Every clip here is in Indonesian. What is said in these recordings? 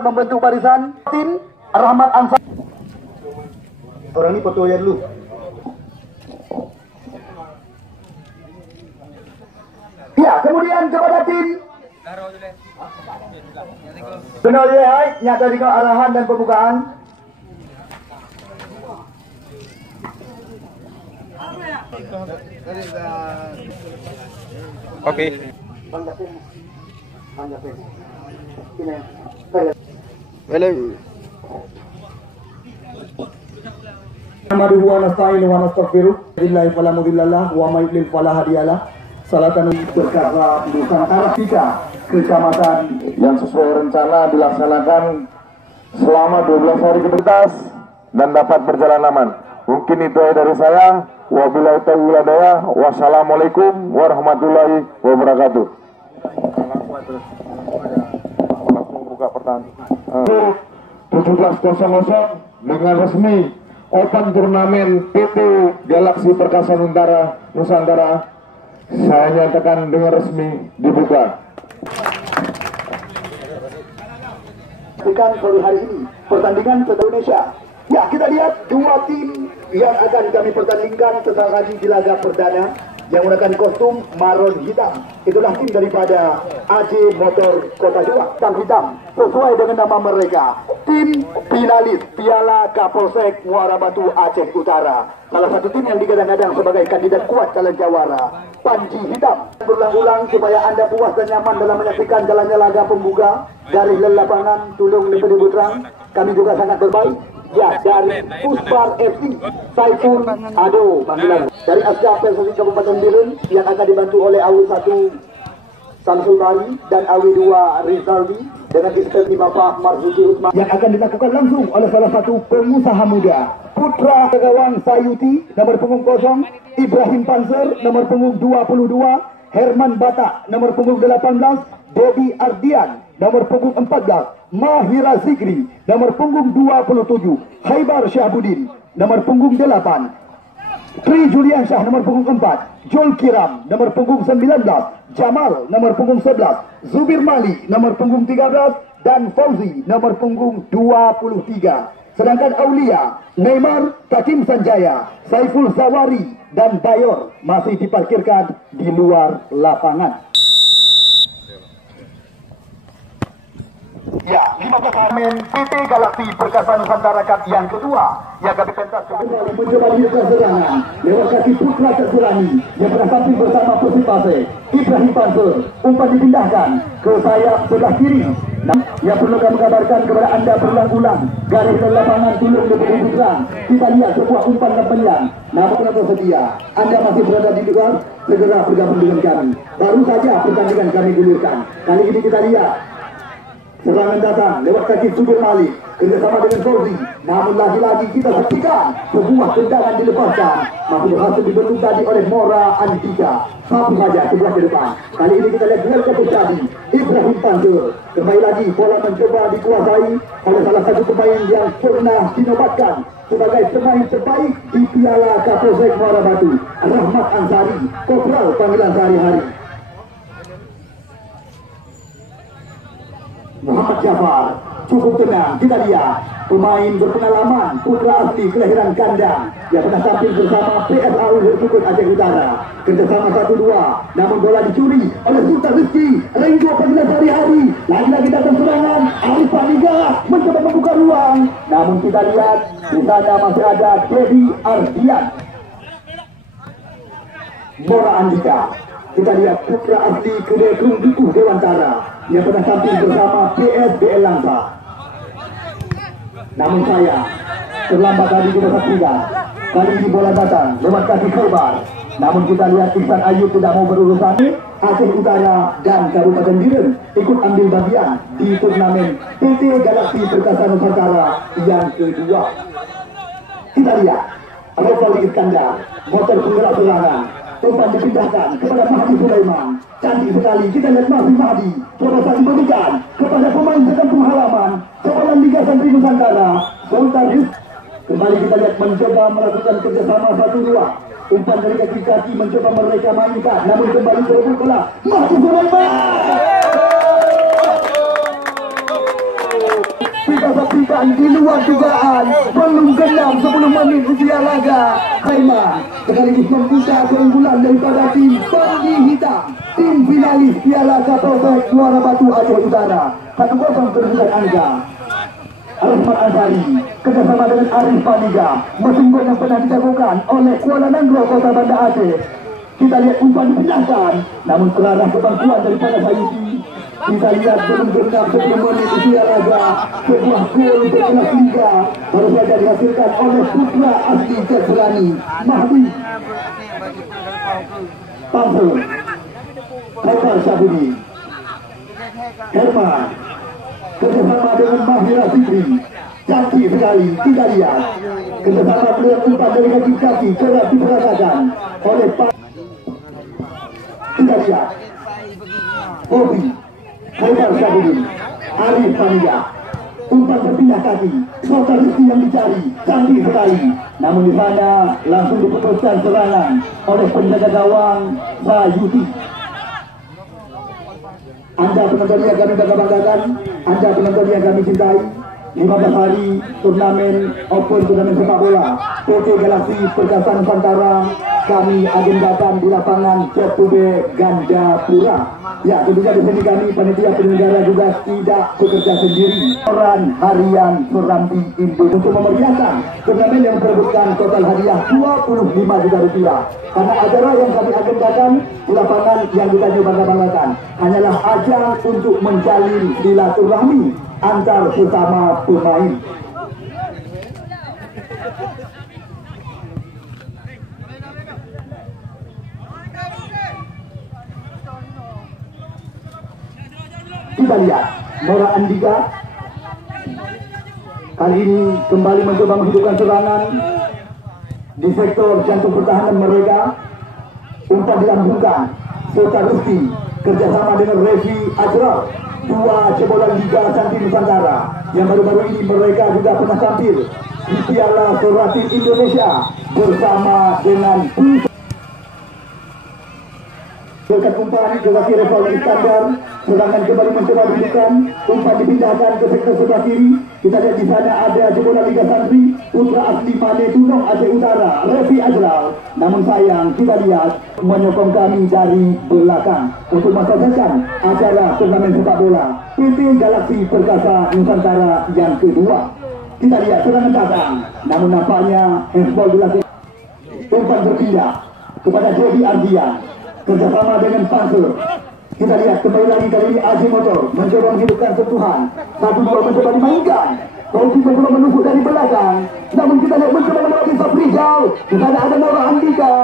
membentuk barisan tim Rahmat Ansari. Orang ini foto ya dulu. Ya, kemudian kepada tim benar ya, nyata di arahan dan pembukaan. Oke. Alhamdulillah wa nasta'inu wa nastaghfiruh. Billahi fala mudhillalah wa may yudlil fala hadiyalah. Salatan berkata Nusantara 3 kecamatan yang sesuai rencana dilaksanakan selama 12 hari ke depan dan dapat berjalan aman. Mungkin itu aja dari saya. Wabillahi taufiq wal hidayah. Wassalamualaikum warahmatullahi wabarakatuh. Langsung buka pertandingan. 17.00 dengan resmi Open Turnamen PT Galaxy Perkasa Nusantara saya nyatakan dengan resmi dibuka. Sore hari ini pertandingan ke Indonesia. Ya, kita lihat dua tim yang akan kami pertandingkan sesaat lagi di laga perdana yang menggunakan kostum marun hitam. Itulah tim daripada AC Motor Kota Dua. Hitam sesuai dengan nama mereka. Tim finalis Piala Kapolsek Muara Batu Aceh Utara. Salah satu tim yang digadang-gadang sebagai kandidat kuat calon jawara. Panji hitam. Berulang-ulang supaya Anda puas dan nyaman dalam menyaksikan jalannya laga pembuka dari lapangan Tulung Lembede Butrang. Kami juga sangat berbaik. Ya, dari Pusbar FC Saiful Ado panggilan dari Asja PSSI Kabupaten Birun yang akan dibantu oleh Awi 1 Samsul Bari dan Awi 2 Rizaldi dengan asistensi Bapak Marzuki Usman yang akan dilakukan langsung oleh salah satu pengusaha muda Putra Gawang Sayuti nomor punggung 0, Ibrahim Panzer nomor punggung 22, Herman Bata nomor punggung 18, Dedi Ardian nomor punggung 14, Mahira Zikri nomor punggung 27, Khaybar Syahbudin nomor punggung 8, Tri Julian Syah nomor punggung 4, Jol Kiram nomor punggung 19, Jamal nomor punggung 11, Zubir Mali nomor punggung 13 dan Fauzi nomor punggung 23. Sedangkan Aulia, Neymar, Takim Sanjaya, Saiful Zawari dan Bayor masih diparkirkan di luar lapangan. Ya, 15 Amin PT Galaxy Perkasa Nusantara Cup yang kedua yang kami pentas mencoba dibuka serangan lewat kaki Putra Tersurani yang pernah tampil bersama Persipase. Ibrahim Panzer umpan dipindahkan ke sayap sebelah kiri. Nah, yang perlu kami kabarkan kepada Anda berulang-ulang garis dan lapangan Tulung Lembede Butrang. Kita lihat sebuah umpan lempengan. Namun kalau bersedia Anda masih berada di luar, segera bergabung dengan kami. Baru saja pertandingan kami gulirkan. Kali ini kita lihat serangan datang lewat kaki Zubir Malik kerjasama dengan Fauzi. Namun lagi-lagi kita saksikan sebuah tendangan dilepaskan masih berhasil dibentuk tadi oleh Mora Andika. Satu saja sebelah ke depan. Kali ini kita lihat duel terjadi. Ibrahim Panzer kembali lagi bola mencoba dikuasai oleh salah satu pemain yang pernah dinobatkan sebagai pemain terbaik di Piala Kapolsek Muara Batu, Rahmat Ansari, Kopral panggilan sehari-hari. Muhammad Jafar cukup tenang. Kita lihat pemain berpengalaman putra asli kelahiran kandang yang pernah tampil bersama PSAU Hersukun Aceh Utara kerjasama 1-2. Namun bola dicuri oleh Sultan Rizki Ringo panggilan sehari-hari. Lagi-lagi datang serangan Arif Paniga mencoba membuka ruang. Namun kita lihat di sana masih ada Dedi Ardian, Mora Andika. Kita lihat putra asli Kedekung Dukuh Dewantara yang pernah tampil bersama PSBL Langsa. Namun saya terlambat tadi kita saksikan. Kali ini bola datang lewat kaki korban. Namun kita lihat Ihsan Ayub tidak mau berurusan. Aceh Utara dan Kabupaten Birun ikut ambil bagian di turnamen PT Galaxy Perkasa Nusantara yang kedua. Kita lihat Rafael Iskandar, motor penggerak serangan. Umpan dipindahkan kepada Mahdi Sulaiman. Cantik sekali. Kita lihat Mahdi coba saling berikan kepada pemain sekampung halaman kawalan Liga Santri Nusantara Sultan Rizk. Kembali kita lihat mencoba melakukan kerjasama 1-2. Umpan dari kaki-kaki mencoba mereka mainkan, namun kembali berebut bola Mahdi Sulaiman. Dan di luar dugaan, belum genap 10 menit usia laga, Haiman sekaligus membuka keunggulan daripada tim Pandi Hitam, tim finalis Piala Kapolsek Muara Batu Aceh Utara. 1-0 kedudukan angka. Rahmat Ansari kerjasama dengan Arif Paniga, mesin gol yang pernah dijagokan oleh Kuala Nangro Kota Banda Aceh. Kita lihat umpan dipindahkan, namun terarah kebantuan daripada Sayuti. Kita lihat belum genap 10 menit usia laga, sebuah gol berkelas liga baru saja dihasilkan oleh putra asli Cerselani, Mahdi Pampel, Haikal Syabudi, Herman kerjasama dengan Mahira Fitri, cantik sekali. Kita lihat kerjasama beliau umpan dari kaki kerap diperagakan oleh Pak. Kita lihat Hobi, Haikal Syabudi, Arif Paniga, umpan berpindah kaki, Sultan Rizki yang dicari, cantik sekali. Namun di sana langsung diputuskan serangan oleh penjaga gawang Sayuti. Anda penonton yang kami banggakan, Anda penonton yang kami cintai, 15 hari turnamen Open turnamen sepak bola PT Galaksi Perkasa Nusantara kami agendakan di lapangan Cepube Gandapura. Ya, tentunya di sini kami panitia penyelenggara juga tidak bekerja sendiri. Orang harian Serambi Indo untuk memeriahkan turnamen yang memperebutkan total hadiah 25 juta rupiah. Karena acara yang kami agendakan di lapangan yang kita banggakan hanyalah ajang untuk menjalin silaturahmi antar sesama pemain. Kita lihat Nora Andika kali ini kembali mencoba menghidupkan serangan di sektor jantung pertahanan mereka. Umpan dilambungkan Sultan Rizki kerjasama dengan Revi Ajral, dua jebolan Liga Santi Nusantara yang baru-baru ini mereka juga pernah tampil di Piala Suratin Indonesia bersama dengan berkat umpan ke kaki Reval Iskandar. Serangan kembali mencoba dibuka, umpan dipindahkan ke sektor sebelah kiri. Kita lihat di sana ada jebolan Liga Santri putra asli Mane Tunong Aceh Utara, Revi Ajral. Namun sayang kita lihat menyokong kami dari belakang untuk mensukseskan acara turnamen sepak bola PT Galaksi Perkasa Nusantara yang kedua. Kita lihat serangan datang, namun nampaknya handball dilakukan. Umpan berpindah kepada Jody Ardian kerjasama dengan Pansur. Kita lihat kembali lagi kali ini Aji Motor mencoba menghidupkan sentuhan. 1-2 mencoba dimainkan. Kausi mencoba menusuk dari belakang. Namun kita lihat mencoba melewati Safrizal. Di sana ada Nora Andika.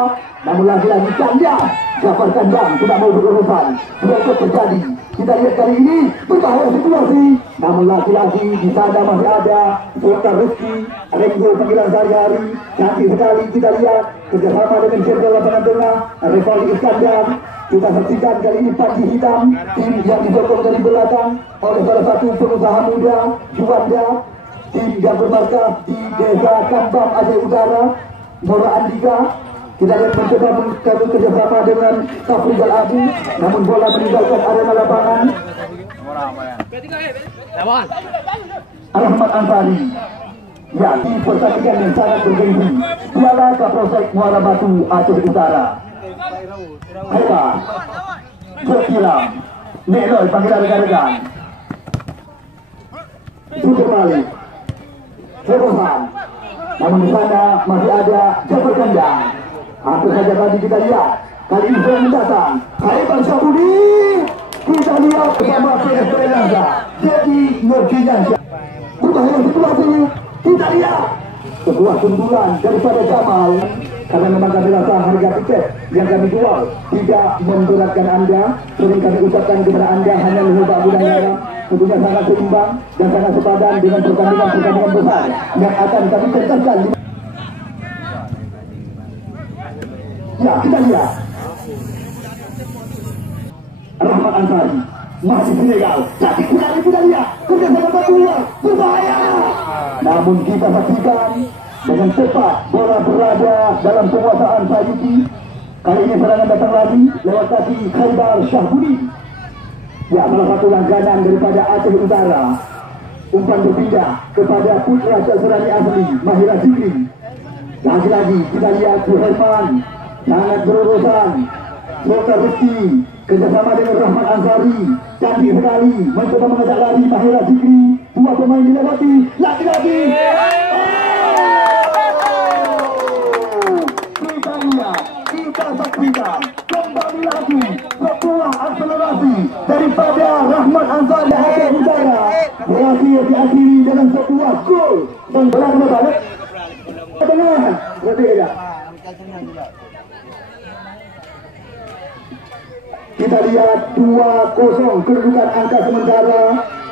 Namun lagi-lagi Kandang, Jafar Kandang tidak mau berurusan. Sudah terjadi. Kita lihat kali ini berbahaya situasi. Namun lagi-lagi di sana masih ada Sultan Rizki, Renzo panggilan sehari-hari. Cantik sekali kita lihat kerjasama dengan Jenderal Lapangan Tengah Reval Iskandar. Kita saksikan kali ini Pandi Hitam, tim yang disokong dari belakang oleh salah satu pengusaha muda Juanda, tim yang bermarkas di Desa Kambang Aceh Utara, Nora Andika. Kita lihat mencoba kerjasama dengan Safrizal Abu, namun bola meninggalkan arena lapangan. Rahmat Ansari, ya, di pertandingan yang sangat bergengsi Piala Kapolsek Muara Batu Aceh Utara. Haiba, Jokilam, Meloy panggilan rekan-rekan. Sudirmali, Hebohan. Namun di sana masih ada Jafar Kandang. Hampir saja tadi kita lihat kali ini yang datang Haikal Syabudi. Kita lihat bersama PS Belanza jadi Nurkiansyah. Berbahaya situasi. Kita lihat sebuah sundulan daripada Jamal. Karena memang kami rasa harga tiket yang kami jual tidak memberatkan Anda. Sering kami ucapkan kepada Anda hanya lewat budaya tentunya sangat seimbang dan sangat sepadan dengan pertandingan-pertandingan besar yang akan kami pentaskan. Ya, kita lihat Rahmat Ansari masih Senegal. Jadi kita lihat kerjasama berdua berbahaya. Namun kita saksikan dengan cepat bola berada dalam penguasaan Sayuti. Kali ini serangan datang lagi lewat kaki Khaibar Syahbudi. Ya, salah satu langganan daripada Aceh Utara. Umpan berpindah kepada putra Serani asli Mahira Zikri. Lagi-lagi kita lihat Suherman sangat berurusan. Sultan Rizki kerjasama dengan Rahmat Ansari, cantik sekali mencoba mengajak lari Mahira Zikri. Dua pemain dilewati. Lagi-lagi kita lihat, kita saksikan kembali lagi sebuah akselerasi daripada Rahmat Ansari dari udara berhasil diakhiri dengan sebuah gol dan belakang balik tengah. Berbeda. Kita lihat 2-0 kedudukan angka sementara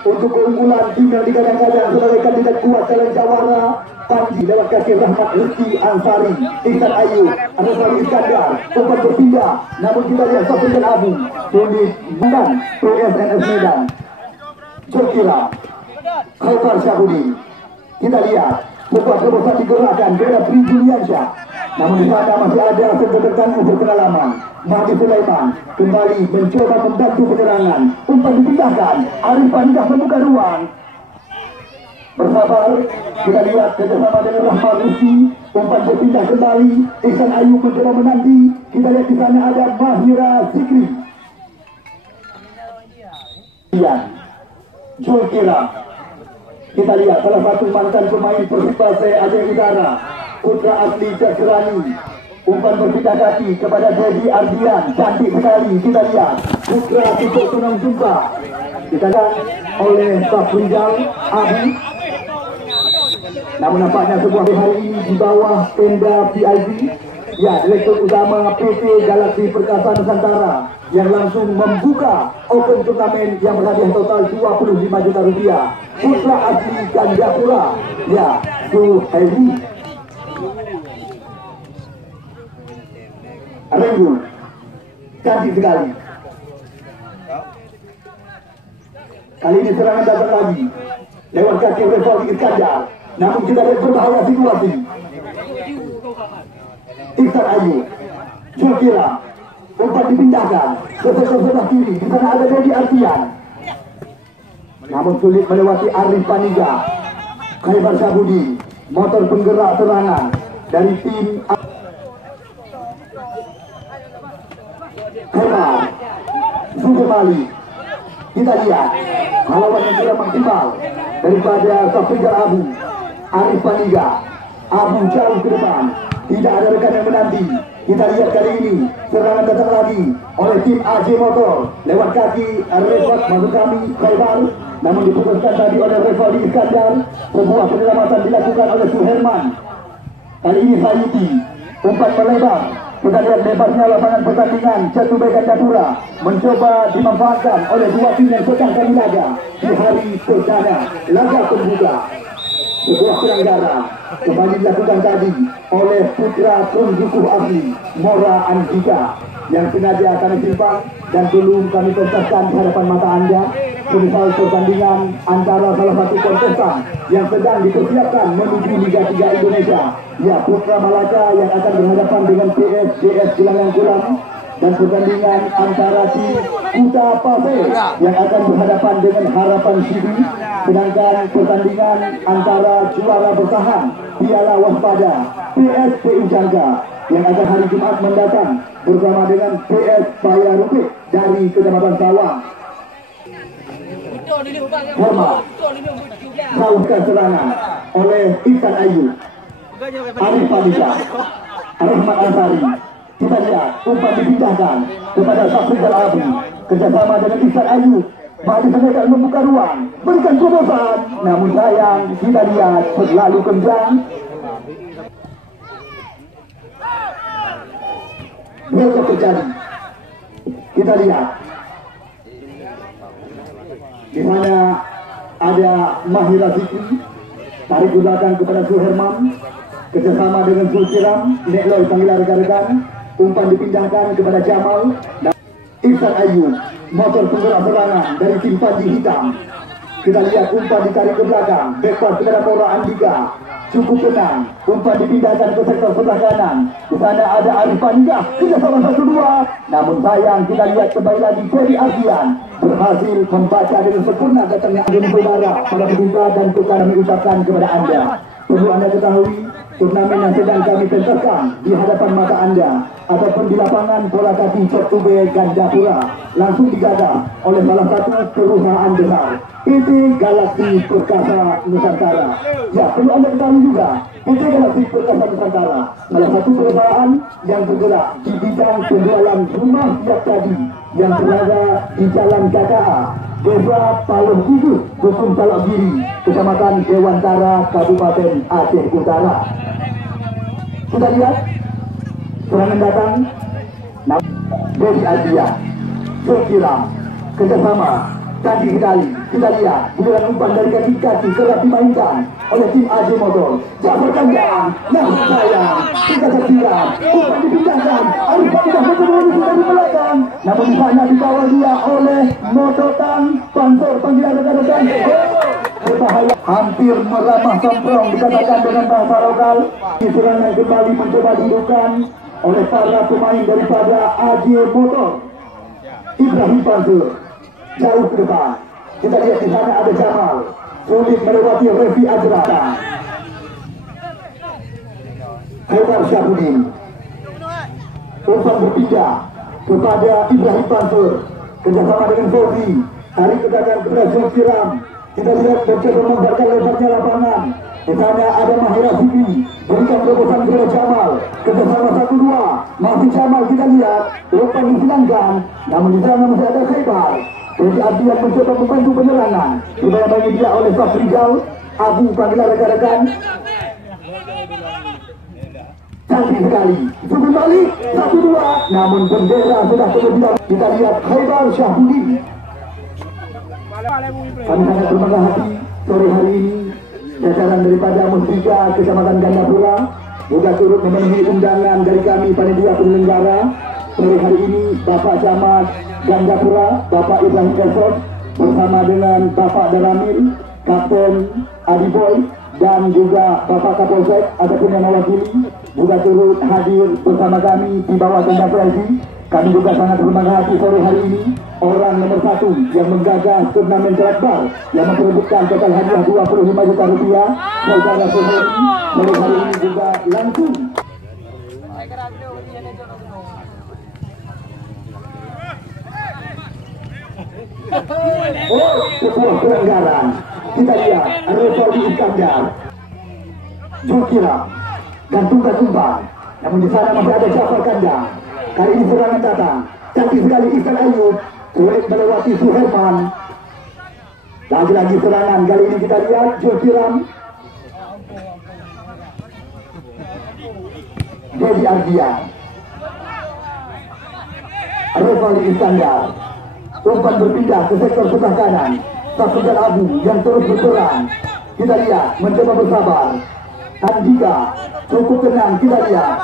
untuk keunggulan tim yang digadang-gadang sebagai kandidat kuat dalam jawara. Panji lewat kaki Rahmat Rizki Ansari, Ihsan Ayu, Anwar Iskandar, umpan berpindah. Namun kita lihat Safri Abu, Tundis Bundan, PSNS Medan, Jokira, Khaifar Syahudi. Kita lihat sebuah terobosan digerakkan dari Pri Juliansyah. Namun di sana masih ada sedekan unsur pengalaman. Mahdi Sulaiman kembali mencoba membantu penyerangan. Umpan dipindahkan, Arif Panidah membuka ruang. Bersabar, kita lihat kerjasama dengan Rahmat Rizki. Umpan berpindah kembali, Ihsan Ayu mencoba menanti. Kita lihat di sana ada Mahira Zikri. Julkira. Kita lihat salah satu mantan pemain Persibase Aceh Utara, putra asli Serani. Umpan berpindah kaki kepada Dedi Ardian, cantik sekali. Kita lihat putra Tutuk Tunang Jumpa. Kita lihat oleh Safrizal Abu. Namun nampaknya sebuah hari ini di bawah tenda VIP. Ya, Direktur Utama PT Galaksi Perkasa Nusantara yang langsung membuka open turnamen yang berhadiah total 25 juta rupiah. Putra asli Gandapura, ya, Suhaili Renggul, cantik sekali. Kali ini serangan datang lagi lewat kaki Revaldi Iskandar. Namun kita lihat berbahaya situasi. Ihsan Ayu, Julkira, umpan dipindahkan ke sebelah kiri. Di sana ada Dedi Ardian. Namun sulit melewati Arif Paniga. Khaifar Syahudi, motor penggerak serangan dari tim Khaifar Sudemali. Kita lihat lawan yang tidak maksimal daripada Safrizal Abu, Arif Paniga. Abu jauh ke depan, tidak ada rekan yang menanti. Kita lihat kali ini serangan datang lagi oleh tim AJ Motor lewat kaki Refat, maksud kami Khaifar. Namun diputuskan tadi oleh Revaldi Iskandar. Sebuah penyelamatan dilakukan oleh Suherman. Kali ini Sayyidi, umpan melebar. Kita lihat lebarnya lapangan pertandingan. Jatuh Gandapura mencoba dimanfaatkan oleh dua tim yang sedang kali laga di hari perdana laga pembuka. Sebuah pelanggaran kembali dilakukan tadi oleh putra Tunjukuh Abdi Mora Andika yang sengaja kami simpan dan belum kami pentaskan di hadapan mata anda. Semisal pertandingan antara salah satu kontestan yang sedang dipersiapkan menuju Liga 3 Indonesia, ya, Putra Malaka yang akan berhadapan dengan PSJS Gelanggang Kulam, dan pertandingan antara tim Kuta Pase yang akan berhadapan dengan Harapan Sibi. Sedangkan pertandingan antara juara bertahan Piala Waspada PSPU Jangga yang akan hari Jumat mendatang bersama dengan PS Paya Rupik dari Kecamatan Sawang. Hormat melakukan serangan oleh Ihsan Ayu, Arif Paniga, Rahmat Ansari. Kita lihat umpan dipindahkan kepada Safrizal Abu kerjasama dengan Ihsan Ayu. Mahdi Sulaiman membuka ruang, berikan terobosan. Namun sayang, kita lihat terlalu kencang. Berapa terjadi? Kita lihat di mana ada Mahira Zikri, tarik ke belakang kepada Suherman, kerjasama dengan Zulkiram, Nekloy panggilan rekan-rekan, umpan dipindahkan kepada Jamal dan Ihsan Ayu, motor penggerak serangan dari tim Panji Hitam. Kita lihat umpan ditarik ke belakang, backward kepada Mora Andika, cukup tenang. Umpan dipindahkan ke sektor sebelah kanan. Di sana ada Arifan Indah, kerjasama 1-2. Namun sayang, kita lihat kembali lagi Ferry Azian berhasil membaca dengan sempurna datangnya angin udara pada pemirsa, dan tukar kami ucapkan kepada Anda. Perlu Anda ketahui, turnamen yang sedang kami pentaskan di hadapan mata Anda ataupun di lapangan bola kaki Cok Ube Gandapura langsung digagas oleh salah satu perusahaan besar, PT Galaxy Perkasa Nusantara. Ya, perlu Anda ketahui juga, PT Galaxy Perkasa Nusantara salah satu perusahaan yang bergerak di bidang penjualan rumah siap tadi yang berada di Jalan KKA, Desa Paluh Kudus, Dusun Salak Giri, Kecamatan Dewantara, Kabupaten Aceh Utara. Kita lihat serangan datang. Dari Adia, Jokiram, kerjasama tadi sekali. Kita lihat giliran umpan dari kaki kerap dimainkan oleh tim AJ Motor. Jafar Kanjang, nah sayang, kita tersiram. Umpan dipindahkan, Arifan Indah mencoba dari belakang. Namun di sana dikawal dia oleh Mototan Pansor, panggilan rekan-rekan. Berbahaya, hampir meramah somprong dikatakan dengan bahasa lokal. Serangan kembali mencoba dihidupkan oleh para pemain daripada AJ Motor. Ibrahim Pansor jauh ke depan. Kita lihat di sana ada Jamal, sulit melewati Revi Ajrata. Haidar Syahudin. Umpan berpindah kepada Ibrahim Pansor, kerjasama dengan Fauzi. Tarik ke belakang kepada Zulkiram. Kita lihat mencoba memberikan lebarnya lapangan. Di sana ada Mahira Fikri, berikan terobosan kepada Jamal, kerjasama 1-2. Masih Jamal, kita lihat umpan dihilangkan, namun di sana masih ada Khaybar. Jadi Abdian mencoba membantu penyerangan, dibayang-bayangi dia oleh Fafrizal Abu, panggilan rekan-rekan. Cantik sekali, sebelum balik 1-2, namun bendera sudah terlebih. Kita lihat Khaybar Syahudin. Kami sangat berbangga hati sore hari ini jajaran daripada Musbika Kecamatan Gandapura juga turut memenuhi undangan dari kami panitia penyelenggara. Sore hari ini Bapak Camat Gandapura, Bapak Ibrahim Kesot bersama dengan Bapak Daramil, Kapten Adiboy, dan juga Bapak Kapolsek ataupun yang mewakili juga turut hadir bersama kami di bawah tenda PLC. Kami juga sangat berbangga hati sore hari ini orang nomor 1 yang menggagas turnamen Kelakbar yang memperebutkan total hadiah 25 juta rupiah. Saudara Soheri sore hari ini juga langsung sebuah pelanggaran. Kita lihat Revaldi Iskandar, Zulkira, gantung-gantung umpan. Namun di sana masih ada Jafar Kanjang. Kali ini serangan datang, cantik sekali Ihsan Ayub, sulit melewati Suherman. Lagi-lagi serangan, kali ini kita lihat Zulkiram, Dedi Ardian, Revaldi Iskandar. Umpan berpindah ke sektor sebelah kanan. Fafrizal Abu yang terus berserang. Kita lihat, mencoba bersabar. Andika cukup tenang, kita lihat.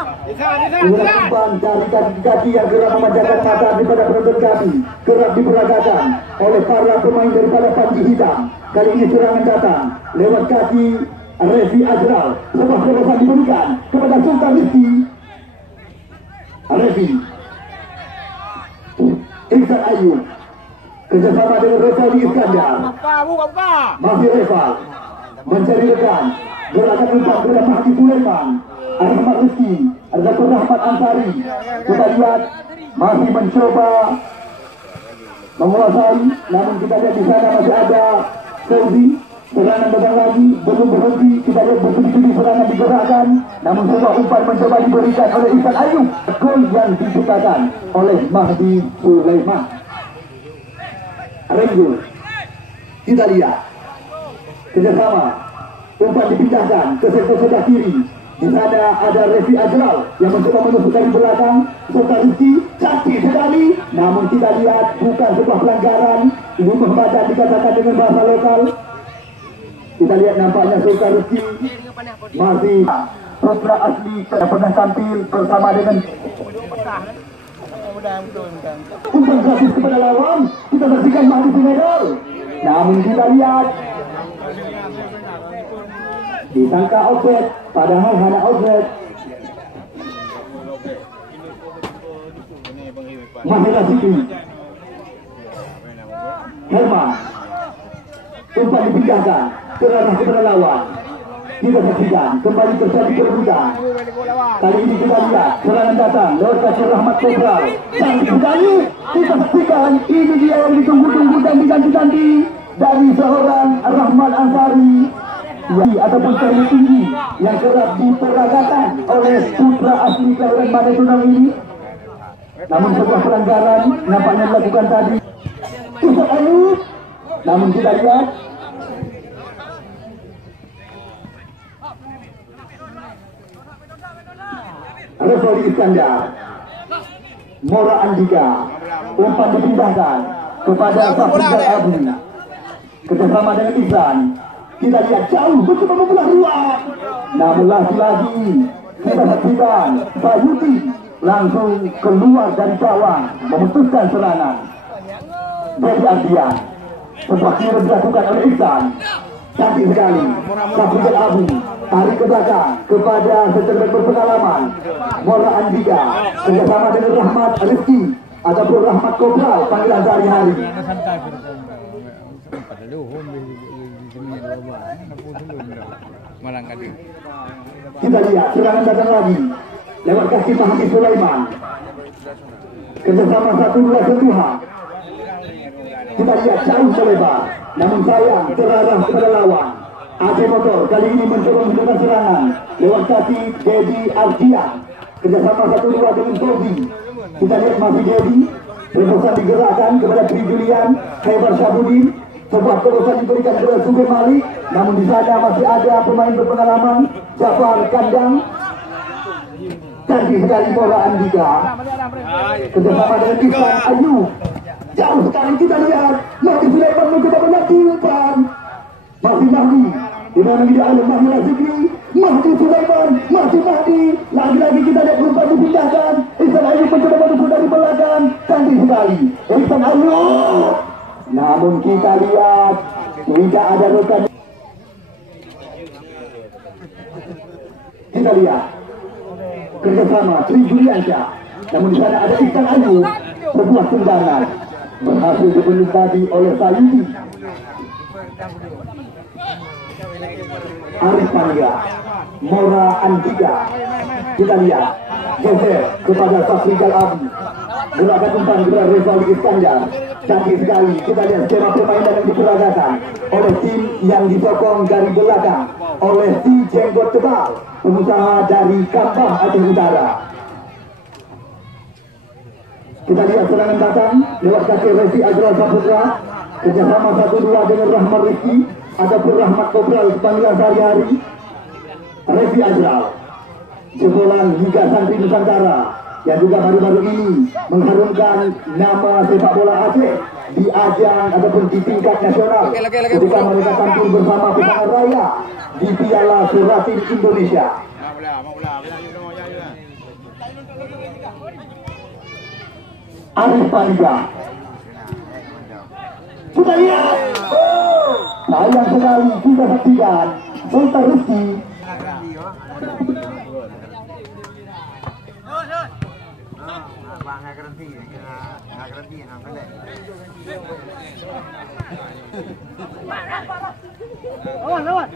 Umpan dari kaki-kaki yang kerap memanjakan mata daripada penonton kami, kerap diperagakan oleh para pemain daripada Panji Hitam. Kali ini serangan datang lewat kaki Revi Ajral. Sebuah terobosan diberikan kepada Sultan Rizki. Revi, Ihsan Ayub, kerjasama dengan Revaldi Iskandar. Masih Reval mencari rekan. Gerakan umpan kepada Mahdi Sulaiman, Ahmad Rizki, Zatul Rahmat Ansari. Kita lihat masih mencoba menguasai, namun kita lihat di sana masih ada Fauzi. Serangan datang lagi, belum berhenti. Kita lihat bersudi-sudi serangan digerakkan, namun sebuah umpan mencoba diberikan oleh Ihsan Ayub. Gol yang diciptakan oleh Mahdi Sulaiman. Renggul, kita lihat kerjasama. Umpan dipindahkan ke sektor sebelah kiri. Di sana ada Revi Ajral yang mencoba menusuk dari belakang. Sultan Rizki cantik sekali, namun kita lihat bukan sebuah pelanggaran. Ini badan dikatakan dengan bahasa lokal. Kita lihat nampaknya Sultan Rizki masih putra asli yang pernah tampil bersama dengan umpan gratis kepada lawan. Kita saksikan Mahdi Senegal, namun kita lihat Disangka offset, padahal hanya offset. Mahira Sikri, Herman, umpan dipindahkan ke ranah kepada lawan. Kita saksikan kembali terjadi perebutan. Kali ini kita lihat serangan datang lewat kaki Rahmat Kopral. Cantik sekali. Kita saksikan ini dia yang ditunggu-tunggu dan diganti-ganti dari seorang Rahmat Ansari ataupun teknik tinggi yang kerap diperagakan oleh putra asli kelahiran Madinah ini. Namun sebuah pelanggaran nampaknya dilakukan tadi. Pusat Ayub. Namun kita lihat Refoli Iskandar, Mora Andika, umpan dipindahkan kepada Safrizal Abu. Kerjasama dengan Ihsan, kita lihat jauh mencoba membelah ruang. Namun lagi-lagi kita saksikan Bayuti langsung keluar dari gawang memutuskan serangan. Jadi Ardian, sebuah kira dilakukan oleh Ihsan. Cantik sekali, Safrizal Abu tarik ke belakang kepada secerdas berpengalaman Mora Andika kerjasama dengan Rahmat Rizki ataupun Rahmat Kopral panggilan sehari-hari. Kita lihat serangan datang lagi lewat kaki Mahdi Sulaiman, kerjasama 1-2 sentuhan. Kita lihat jauh selebar, namun sayang terarah kepada lawan. Aceh Motor kali ini mencoba melakukan serangan lewat kaki Dedi Ardian, kerjasama 1-2 dengan Tobi. Kita lihat masih Dedi, terobosan digerakkan kepada Tri Julian, Khaybar Syabudin. Sebuah terobosan diberikan kepada Sugeng Malik, namun di sana masih ada pemain berpengalaman Jafar Kandang. Cantik sekali bola Andika, kerjasama dengan Ihsan Ayub. Jauh sekali kita lihat Mahdi Sulaiman mencoba menyakitkan. Masih Mahdi, di mana dia ada Mahdi Sikri, Mahdi Sulaiman, masih Mahdi. Lagi-lagi kita lihat umpan dipindahkan. Ihsan Ayub mencoba menusuk dari belakang. Cantik sekali Ihsan Ayub. Namun kita lihat tidak ada rekan. Kita lihat kerjasama Tri Juliansyah. Namun di sana ada Ihsan Ayub. Sebuah tendangan berhasil dibunuh tadi oleh Sayuti. Arif Pania, Mora Andika. Kita lihat geser kepada Safrizal Abu. Gerakan umpan kepada Refoli Iskandar. Cantik sekali. Kita lihat skema permainan yang diperagakan oleh tim yang disokong dari belakang oleh si Jenggot Tebal, pengusaha dari Kampang Aceh Utara. Kita lihat serangan datang lewat kaki Resi Azral Saputra, kerjasama 1-2 dengan Rahmat Rizki ataupun Rahmat Kopral panggilan sehari-hari. Resi Azral, jebolan Liga Santri Nusantara yang juga baru-baru ini mengharumkan nama sepak bola Aceh di ajang ataupun di tingkat nasional ketika mereka tampil bersama Pekangan Raya di Piala Suratin Indonesia. Arif Panja, kita lihat, sayang sekali kita saksikan Sultan Rizki. Lawan.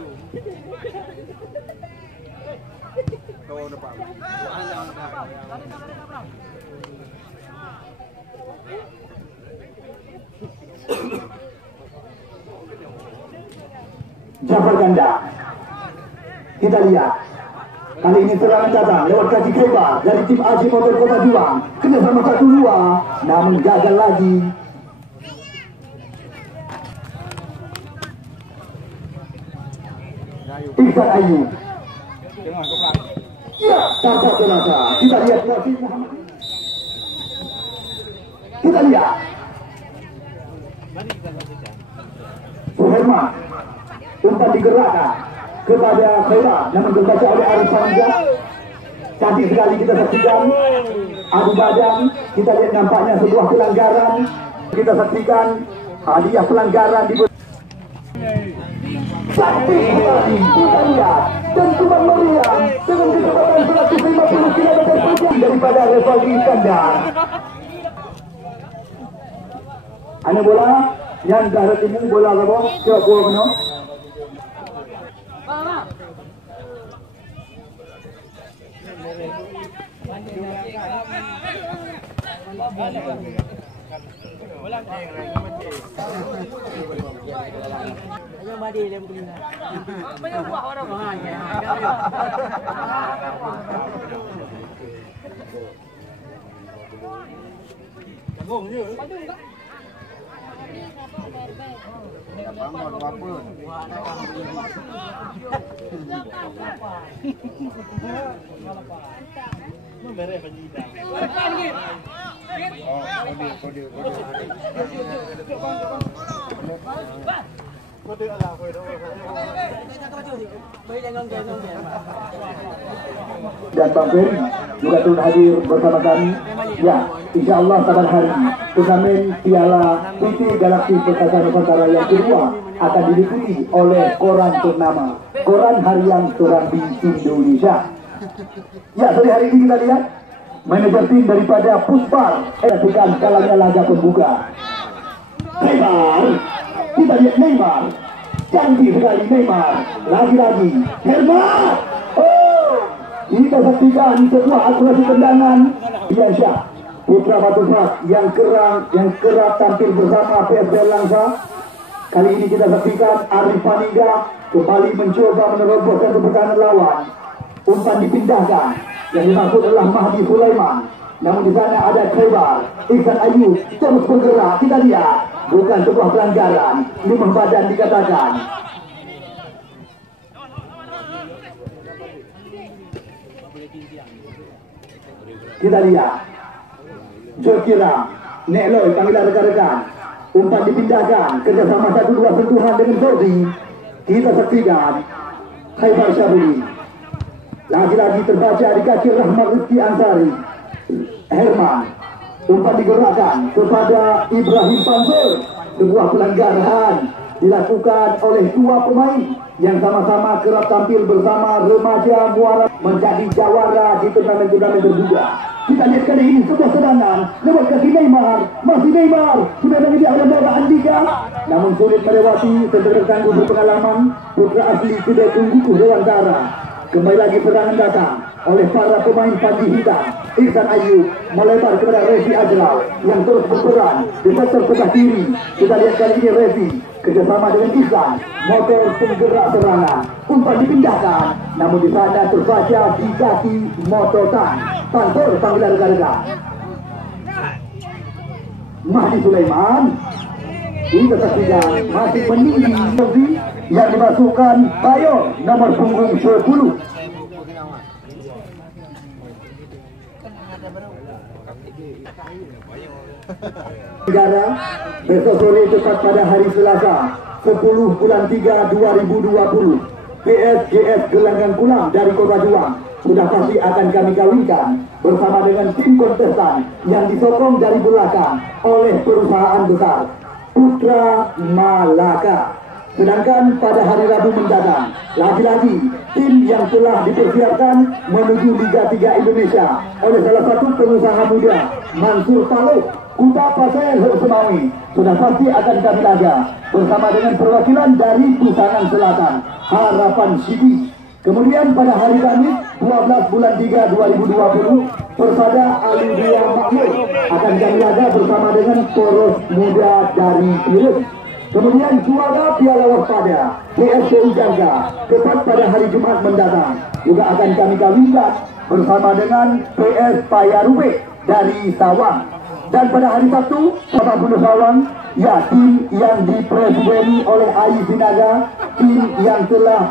Jafar Ganda. Kita lihat kali ini serangan datang lewat kaki Khaybar dari tim Aceh Motor Kota Juang, kerjasama 1-2 namun gagal lagi. Ihsan Ayub, ya tanpa terasa. Kita lihat Nabi Muhammad. Kita lihat Suherman, umpan digerakkan kepada Khaybar, namun terbaca oleh Arif Panja. Cantik sekali kita saksikan Abu Badang. Kita lihat nampaknya sebuah pelanggaran. Kita saksikan hadiah pelanggaran di Cantik sekali kita lihat dentuman meriam dengan kecepatan 150 km per jam daripada Revaldi Iskandar. Ana bola yang darat ini bola apa? Siap bola kena. Dan Bang Ferry juga turut hadir bersama kami. Ya, insya Allah pada hari turnamen Piala Putih Galaksi Perkasa Nusantara yang kedua akan diikuti oleh koran ternama, Koran Harian Surambi Indonesia. Ya, sore hari ini kita lihat manajer tim daripada Puspar melakukan kalahnya laga pembuka. Neymar, kita lihat Neymar, canggih sekali Neymar, lagi-lagi Herman. Oh, kita saksikan sebuah akurasi tendangan Biansyah putra Batu Fas yang kerap tampil bersama PSBL Langsa. Kali ini kita saksikan Arif Paniga kembali mencoba meneroboskan pertahanan lawan. Umpan dipindahkan, yang dimaksud adalah Mahdi Sulaiman. Namun di sana ada Khaybar, Ihsan Ayub terus bergerak. Kita lihat, bukan sebuah pelanggaran, limah badan dikatakan. Kita lihat, Jokira, Nekloy, panggilan rekan-rekan. Umpan dipindahkan, kerjasama 1-2 sentuhan dengan Zorzi. Kita saksikan, Khaybar Syabuli. Lagi-lagi terbaca di kaki Rahmat Rizki Ansari. Herman, umpan digerakkan kepada Ibrahim Panzer. Sebuah pelanggaran dilakukan oleh dua pemain yang sama-sama kerap tampil bersama remaja Muara menjadi jawara di turnamen-turnamen terbuka. Kita lihat kali ini sebuah serangan lewat kaki Neymar, masih Neymar sudah menjadi ayam bola Andika, namun sulit melewati sentral tangguh berpengalaman putra asli Kedai Tunggu Dewantara. Kembali lagi serangan datang oleh para pemain Panji Hitam. Ihsan Ayub melebar kepada Revi Ajlau yang terus berperan di sektor sebelah kiri. Kita lihat kali ini Revi kerjasama dengan Ihsan, motor penggerak serangan. Umpan dipindahkan, namun di sana terbaca di kaki mototan. Pantor panggilan rekan-rekan. Mahdi Sulaiman. Ini saksikan masih meninggi yang dimasukkan Bayo nomor punggung 10. Negara besok sore tepat pada hari Selasa 10 bulan 3 2020 PSGS Gelanggang Kulang dari Kota Juang sudah pasti akan kami kawinkan bersama dengan tim kontestan yang disokong dari belakang oleh perusahaan besar Putra Malaka. Sedangkan pada hari Rabu mendatang, lagi-lagi tim yang telah dipersiapkan menuju Liga 3 Indonesia oleh salah satu pengusaha muda, Mansur Taluk, Kuta Pasir Semawi, sudah pasti akan kami laga bersama dengan perwakilan dari Pusangan Selatan, Harapan City. Kemudian pada hari Kamis 12 bulan 3 2020, Persada Aludia Makmur akan kami laga bersama dengan Poros Muda dari Pirut. Kemudian juara Piala Waspada PSPU Jaga tepat pada hari Jumat mendatang juga akan kami kawinkan bersama dengan PS Payarube dari Sawang. Dan pada hari Sabtu 40 Sawang, ya, tim yang dipresideni oleh Ayi Sinaga, tim yang telah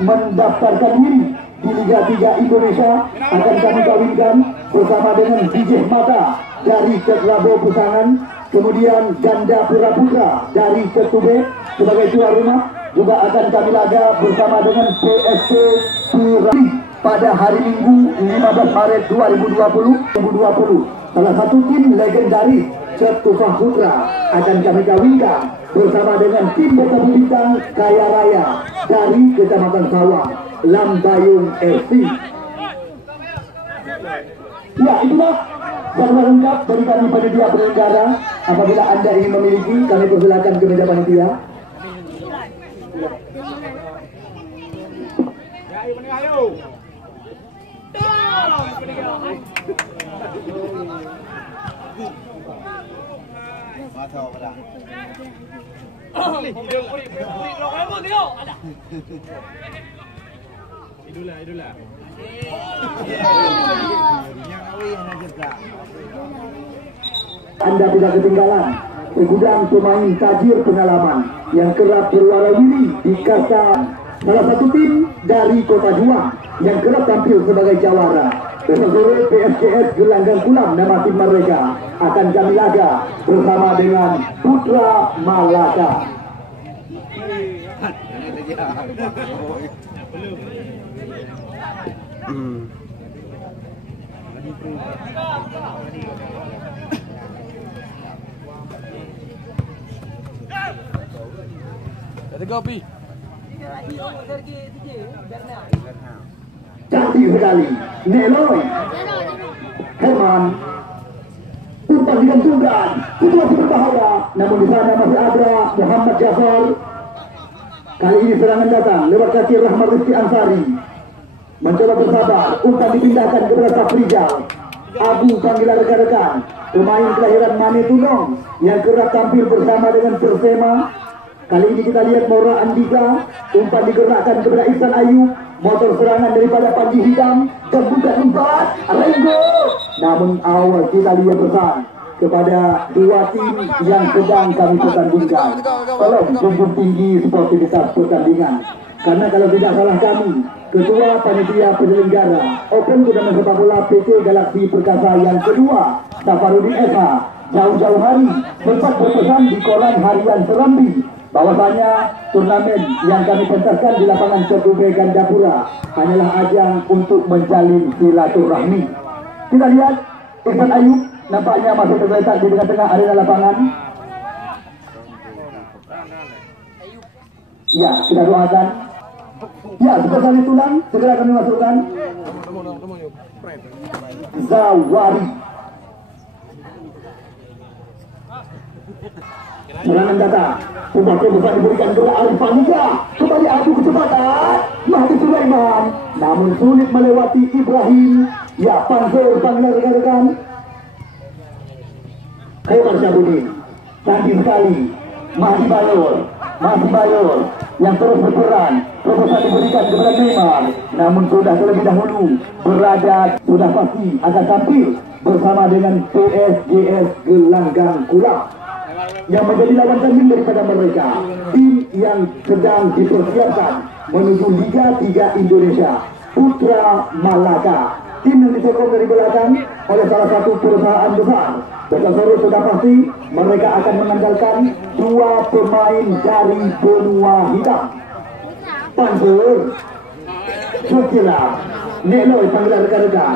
mendaftarkan diri di Liga 3 Indonesia akan kami kawinkan bersama dengan DJ Mata dari Ketlabo Pusangan. Kemudian Ganda Pura Putra dari Ketube sebagai tuan rumah juga akan kami laga bersama dengan PSP Surabaya pada hari Minggu 15 Maret 2020. Salah satu tim legendaris Ketufah Putra akan kami kawinkan bersama dengan tim Bertamu Bintang Kaya Raya dari Kecamatan Sawah, Lambayung FC. Ya, itulah gambar lengkap dari kami panitia penyelenggara. Apabila Anda ingin memiliki, kami persilakan ke meja panitia. Idola. Anda tidak ketinggalan segudang pemain tajir pengalaman yang kerap berwarawiri di kasta salah satu tim dari Kota Juang yang kerap tampil sebagai jawara. Besok sore PSGS Gelanggang Kulam, nama tim mereka akan kami laga bersama dengan Putra Malaka. Ada kopi. Cantik sekali Neloy Herman umpan digantungkan, situasi berbahaya, namun di sana masih ada Muhammad Jafar. Kali ini serangan datang lewat kaki Rahmat Rizky Ansari, mencoba bersabar, umpan dipindahkan kepada Safrijal. Abu panggilan rekan-rekan, pemain kelahiran Mane Tunong yang kerap tampil bersama dengan Persema. Kali ini kita lihat Maura Andika, umpan digerakkan kepada Ihsan Ayub, motor serangan daripada Panji Hidam, dan bukan umpan, Renggo. Namun awal kita lihat pesan kepada dua tim yang sedang kami pertandingkan, tolong junjung tinggi sportivitas pertandingan. Karena kalau tidak salah kami, Ketua Panitia Penyelenggara Open Turnamen Sepak Bola PT Galaksi Perkasa yang kedua, Safarudin Esa, jauh-jauh hari sempat berpesan di koran harian Serambi bahwasanya turnamen yang kami pentaskan di lapangan Cokube Gandapura hanyalah ajang untuk menjalin silaturahmi. Kita lihat Ihsan Ayub nampaknya masih tergeletak di tengah-tengah arena lapangan. Ya, kita doakan. Ya, seperti tulang segera kami masukkan Zawari. Serangan datang, umpan besar diberikan kepada Arif Panika, kembali adu kecepatan Mahdi Sulaiman, namun sulit melewati Ibrahim. Ya, Panzer panggilan rekan-rekan Khaybar Syabudin, cantik sekali Mahdi Bayor yang terus berperan. Terobosan diberikan kepada Neymar, namun sudah terlebih dahulu berada, sudah pasti akan tampil bersama dengan PSGS Gelanggang Kulam yang menjadi lawan tanding daripada mereka, tim yang sedang dipersiapkan menuju Liga 3 Indonesia, Putra Malaka, tim yang disokong dari belakang oleh salah satu perusahaan besar. Besok sore sudah pasti mereka akan mengandalkan dua pemain dari benua hitam, Panzer Sukila Neloy panggilan rekan-rekan,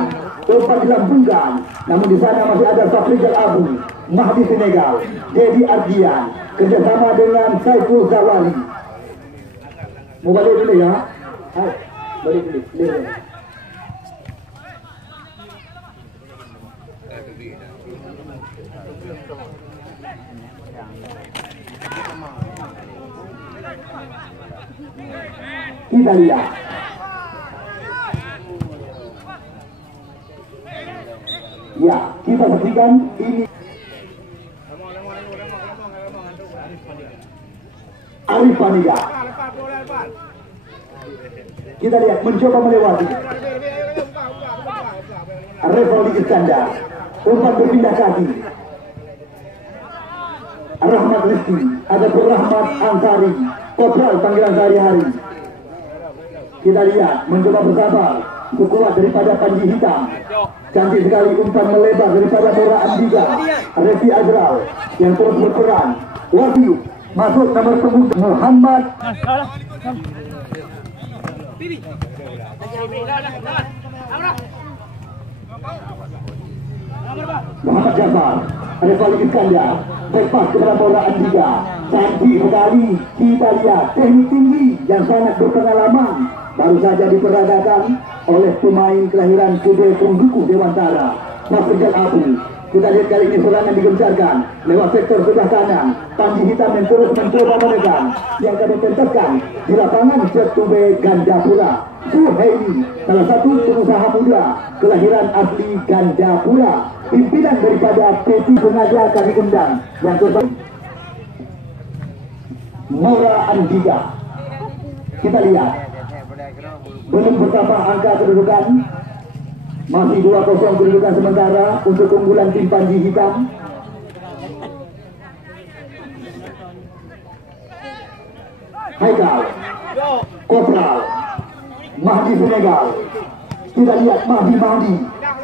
umpan dilambungkan, namun di sana masih ada Safrijal Abu, Mahdi Senegal, Dedi Ardian kerjasama dengan Saiful Zawali. Mau balik dulu ya? Hai, balik dulu. Kita lihat ya, kita saksikan ini Arif Panika. Kita lihat mencoba melewati Revaldi Iskandar, umpan berpindah kaki Rahmat Rizky, ada Rahmat Ansari, Kopral panggilan sehari-hari. Kita lihat mencoba bersabar, sekuat daripada Panji Hitam, cantik sekali umpan melebar daripada Maura Andika, Revi Azral yang terus berperan. Wahyu masuk nomor punggung Muhammad Muhammad Jafar, ada Falik Iskandar, lepas kepada bola Andika. Cantik sekali, kita lihat teknik tinggi yang sangat berpengalaman baru saja diperagakan oleh pemain kelahiran Kude Tungguku Dewantara, Nafrijal Abu. Kita lihat kali ini serangan digencarkan lewat sektor sebelah kanan. Panji Hitam yang terus mencoba menekan, yang akan dipentaskan di lapangan Setube Gandapura. Suhaili, salah satu pengusaha muda kelahiran asli Gandapura, pimpinan daripada PT Sengaja kami undang yang terbaik Maura Andika. Kita lihat belum bertambah angka kedudukan, masih 2-0 kedudukan sementara untuk keunggulan tim Panji Hitam. Haikal, Kopral, Mahdi Senegal. Kita lihat Mahdi,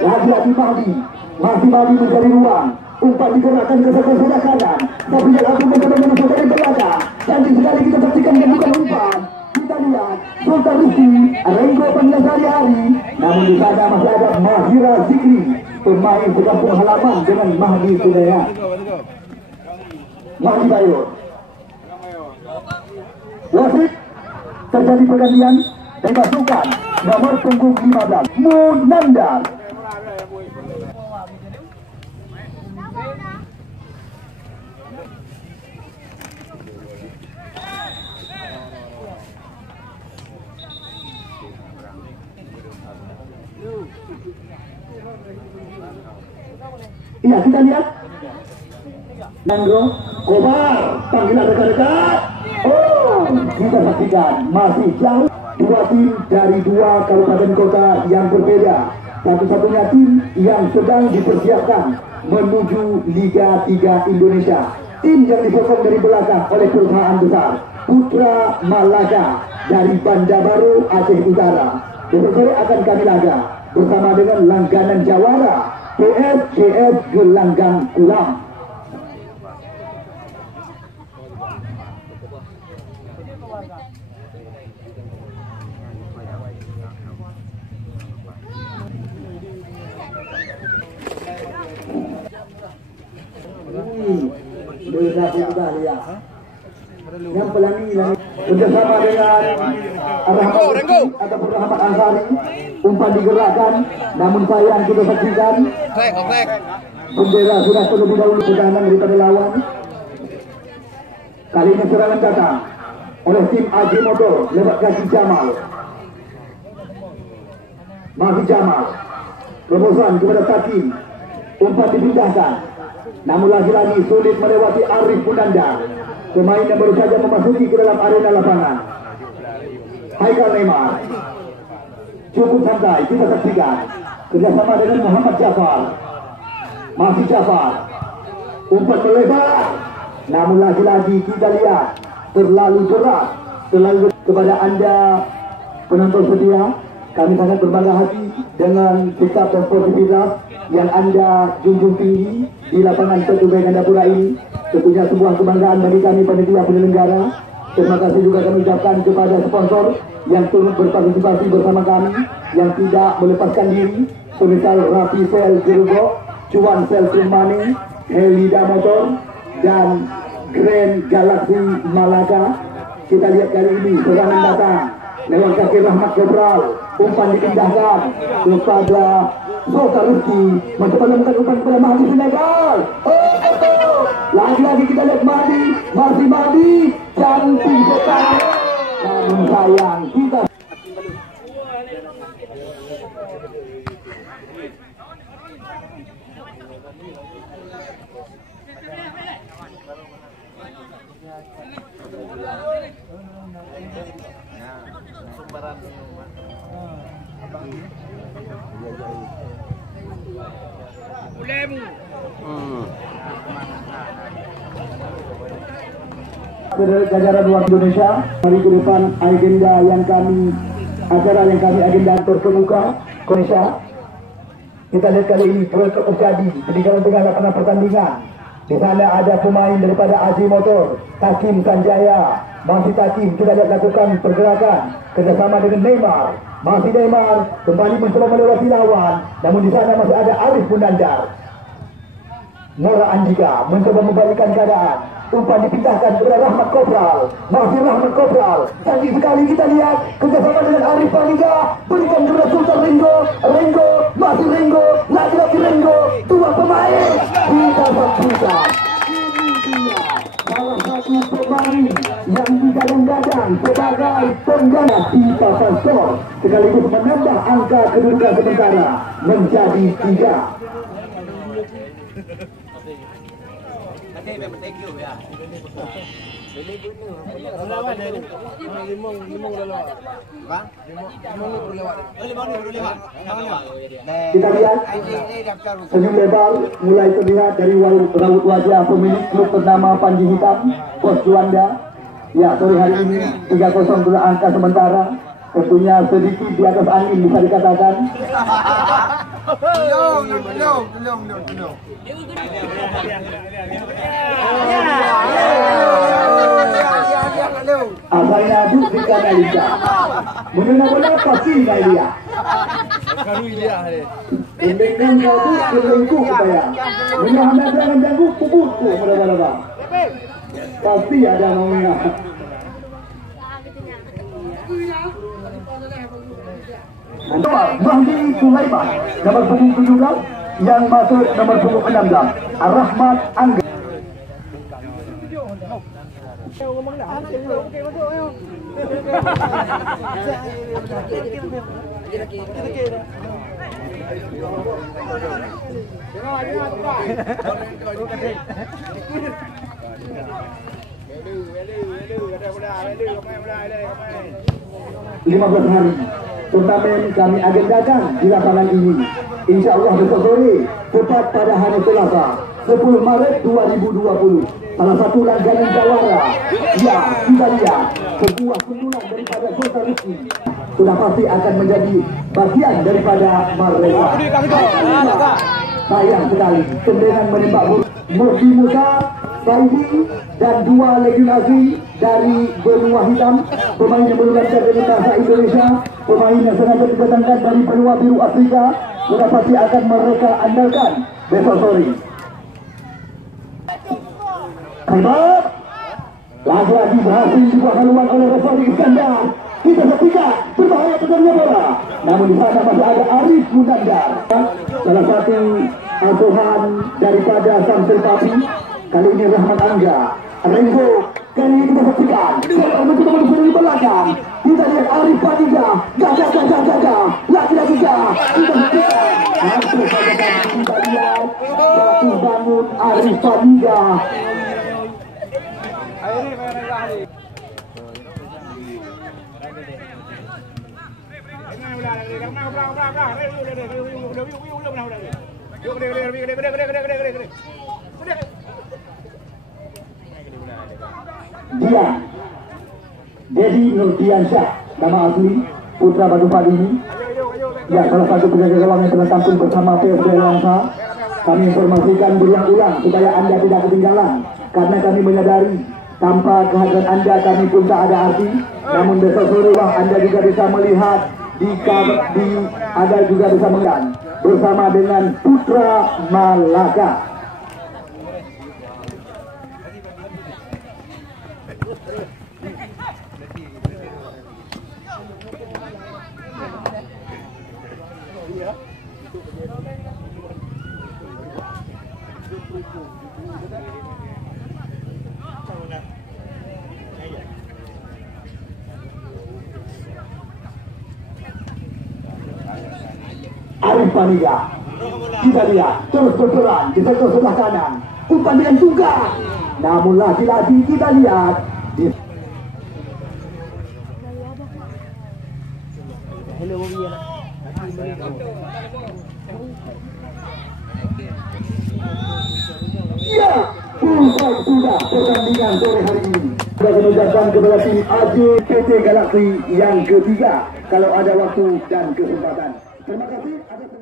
lagi-lagi Mahdi mencari ruang. Umpan digerakkan ke sebelah kanan, tapi dia langsung mencoba menuju dari belakang. Cantik sekali kita saksikan dan bukan umpan. Kita lihat Sultan Rizky, Renggo Penjelas hari-hari. Namun di sana masih ada Mahira Zikri, pemain sekampung halaman dengan Mahdi Sudaya. Mahdi Bayur. Wasit, terjadi pergantian dan pasukan nomor punggung 15 Munandar. Iya, kita lihat Nandro Kobar, panggilan dekat-dekat. Oh, kita saksikan masih jauh dua tim dari dua kabupaten kota yang berbeda. Satu-satunya tim yang sedang dipersiapkan menuju Liga 3 Indonesia. Tim yang disokong dari belakang oleh perusahaan besar Putra Malaga dari Banda Baru, Aceh Utara. Besok sore akan kami laga bersama dengan langganan Jawara PSGS Gelanggang Kulam. Yang pelani bersama dengan Rahmat ataupun Rahmat Ansari, umpan digerakkan, namun sayang kita saksikan bendera sudah terlebih dahulu pertahanan daripada lawan. Kali ini serangan datang oleh tim AJ Motor lewat kaki Jamal. Mahdi Jamal, terobosan kepada Takim, umpan dipindahkan, namun lagi-lagi sulit melewati Arif Munandar, pemain yang baru saja memasuki ke dalam arena lapangan. Haikal Neymar, cukup santai, kita saksikan kerjasama dengan Muhammad Jafar. Mahdi Jafar, umpan melebar, namun lagi-lagi kita lihat terlalu berat, terlalu kepada Anda penonton setia. Kami sangat berbangga hati dengan sikap dan sportivitas yang Anda junjung tinggi di lapangan Setube Gandapura ini. Tentunya sebuah kebanggaan bagi kami panitia penyelenggara. Terima kasih juga kami ucapkan kepada sponsor yang turut berpartisipasi bersama kami, yang tidak melepaskan diri, semisal Rapi Sel Jergo, Cuan Sel Money, Helida Motor, dan Grand Galaxy Malaga. Kita lihat kali ini serangan datang lewat kaki Rahmat Kopral, umpan dipindahkan kepada Sultan Rizky, mencoba menemukan umpan kepada Mahdi Senegal. Lagi-lagi kita lihat Mahdi, cantik sekali. Namun sayang kita jajaran luar Indonesia, mari ke depan agenda yang kami agenda terkemuka Indonesia. Kita lihat kali ini proyek terjadi di tengah lapangan pertandingan. Di sana ada pemain daripada AJ Motor, Takim Sanjaya, masih Takim. Kita lihat lakukan pergerakan kerjasama dengan Neymar. Masih Neymar kembali mencoba melewati lawan, namun di sana masih ada Arif Munandar. Nora Andika mencoba membalikkan keadaan. Umpan dipindahkan kepada Rahmat Kopral. Masih Rahmat Kopral. Canggih sekali kita lihat kerjasama dengan Arif Paniga. Berikan kepada Sultan Ringo. Ringo, masih Ringo, lagi-lagi Ringo. Dua pemain. Kita saksikan. Salah satu pemain yang digadang-gadang sebagai pengganas di papan skor sekaligus menambah angka kedudukan sementara menjadi 3. Kita lihat senyum lebar mulai terlihat dari raut wajah pemilik klub bernama Panji Hitam, Bos Juanda. Ya, sore hari ini 3-0 sudah angka sementara. Tentunya sedikit di atas angin bisa dikatakan. Asalnya buktikan Alika. Mengenal pasti Nadia. Indekkan kau kelengku supaya menyahana dengan jago kubutku meraba-raba. Pasti ada maunya. Mahdi Sulaiman nomor punggung 17 yang masuk nomor punggung 16 Ar-Rahmat Angga. Lima 15 hari turnamen kami agendakan di lapangan ini. Insya Allah besok sore tepat pada hari Selasa 10 Maret 2020. Salah satu langganan jawara. Ya, kita lihat sebuah sundulan daripada Sultan Rizky sudah pasti akan menjadi bagian daripada mereka. Sayang sekali tendangan menembak Murti Musa, Saidi dan 2 legitimasi dari benua hitam, pemain yang merupakan dari bahasa Indonesia, pemain yang sengaja didatangkan dari benua biru Afrika, sudah pasti akan mereka andalkan besok sore. Hebat, lagi-lagi berhasil dibuat haluan oleh referee Iskandar. Kita saksikan berbahaya pedangnya bola. Namun di sana masih ada Arif Munandar, salah satu asuhan daripada Samsul Papi. Kali ini Rahmat Angga. Renzo, kali ini kita saksikan mencoba di belakang. Kita lihat Arif Paniga, gagah, lagi-lagi gagah. Kita saksikan hampir saja kita lihat jatuh bangun Arif Paniga. Dia Dedi Nurdiansyah, nama asli putra Batu Padi ini. Ya, salah satu penjaga gawang yang telah tampil bersama PSB Langsa. Kami informasikan berulang-ulang supaya Anda tidak ketinggalan, karena kami menyadari tanpa kehadiran Anda kami pun tak ada arti. Namun besok sore Anda juga bisa melihat Anda juga bisa melihat bersama dengan Putra Malaka. Arif Paniga, kita lihat terus berperan di sektor sebelah kanan, umpan dengan tunggal. Namun lagi-lagi kita lihat ya, usai sudah pertandingan sore hari ini. Kita mengucapkan kepada tim AJPT Galaxy yang ketiga kalau ada waktu dan kesempatan. Terima kasih atas